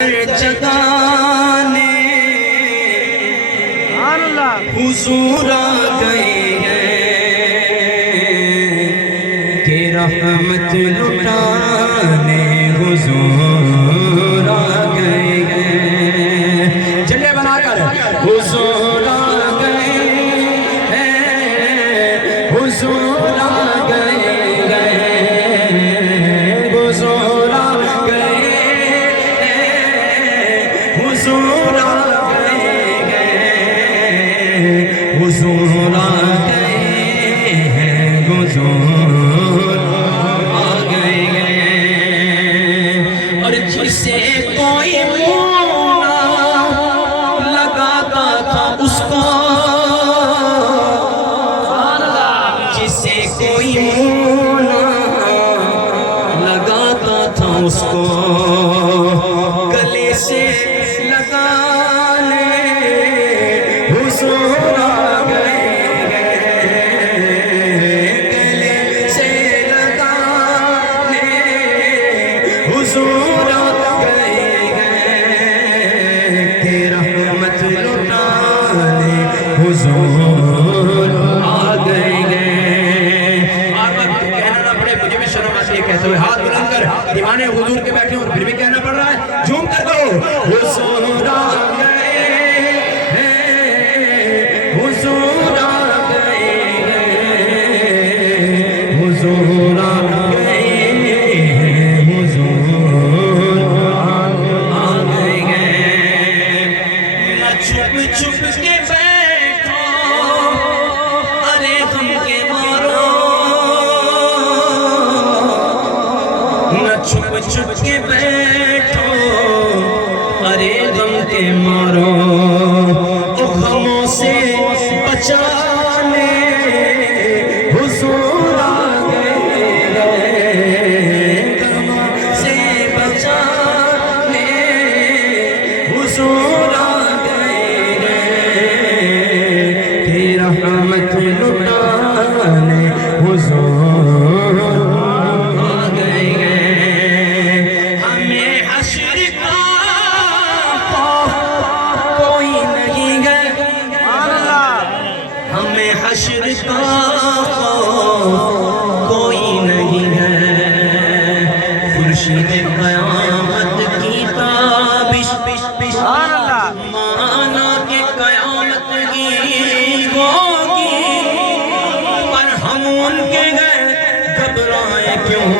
جگانے حضور آ گئے ہیں کہ رحمت لٹانے حضور آ گئے ہیں. چلے بنا کر حضور آ گئے ہیں، حضور آ گئے ہیں، حضور آ گئے ہیں، حضور آ گئے ہیں، حضور آ گئے ہیں، حضور آ گئے ہیں. اور جسے کوئی لگاتا تھا اس کو، جسے کوئی لگاتا تھا اس کو گلے سے لگانے حضور آ گئے ہیں، گلے سے لگانے حضور آ گئے ہیں کہ رحمت لٹانے حضور آ گئے ہیں. بار بار کہنا نہ پڑے، مجھے بھی شرم آتی ہے کہتے ہوئے، ہاتھ بلند کر دیوانے حضور کے بیٹھے اور پھر بھی کہنا پڑ رہا ہے. جھوم کر کہو حضور آ گئے ہیں، حضور آ گئے ہیں، حضور آ گئے ہیں، حضور آ گئے ہیں. نہ چھپ چھپ کے بیٹھو ارے غم کے مارو، نہ چھپ چھپ کے بیٹھو ارے غم کے مارو، او غموں سے بچانے حضور آ گئے ہیں، غموں سے بچانے حضور آ گئے ہیں کہ رحمت لٹانے حضور آ گئے ہیں. ہمیں حشر کا خوف کوئی نہیں ہے، ہمیں حشر کا خوف کوئی نہیں ہے. خورشید قیامت کی تابش مانا کہ قیامت کی ہوگی، پر ہم ان کے گئے گھبرائے کیوں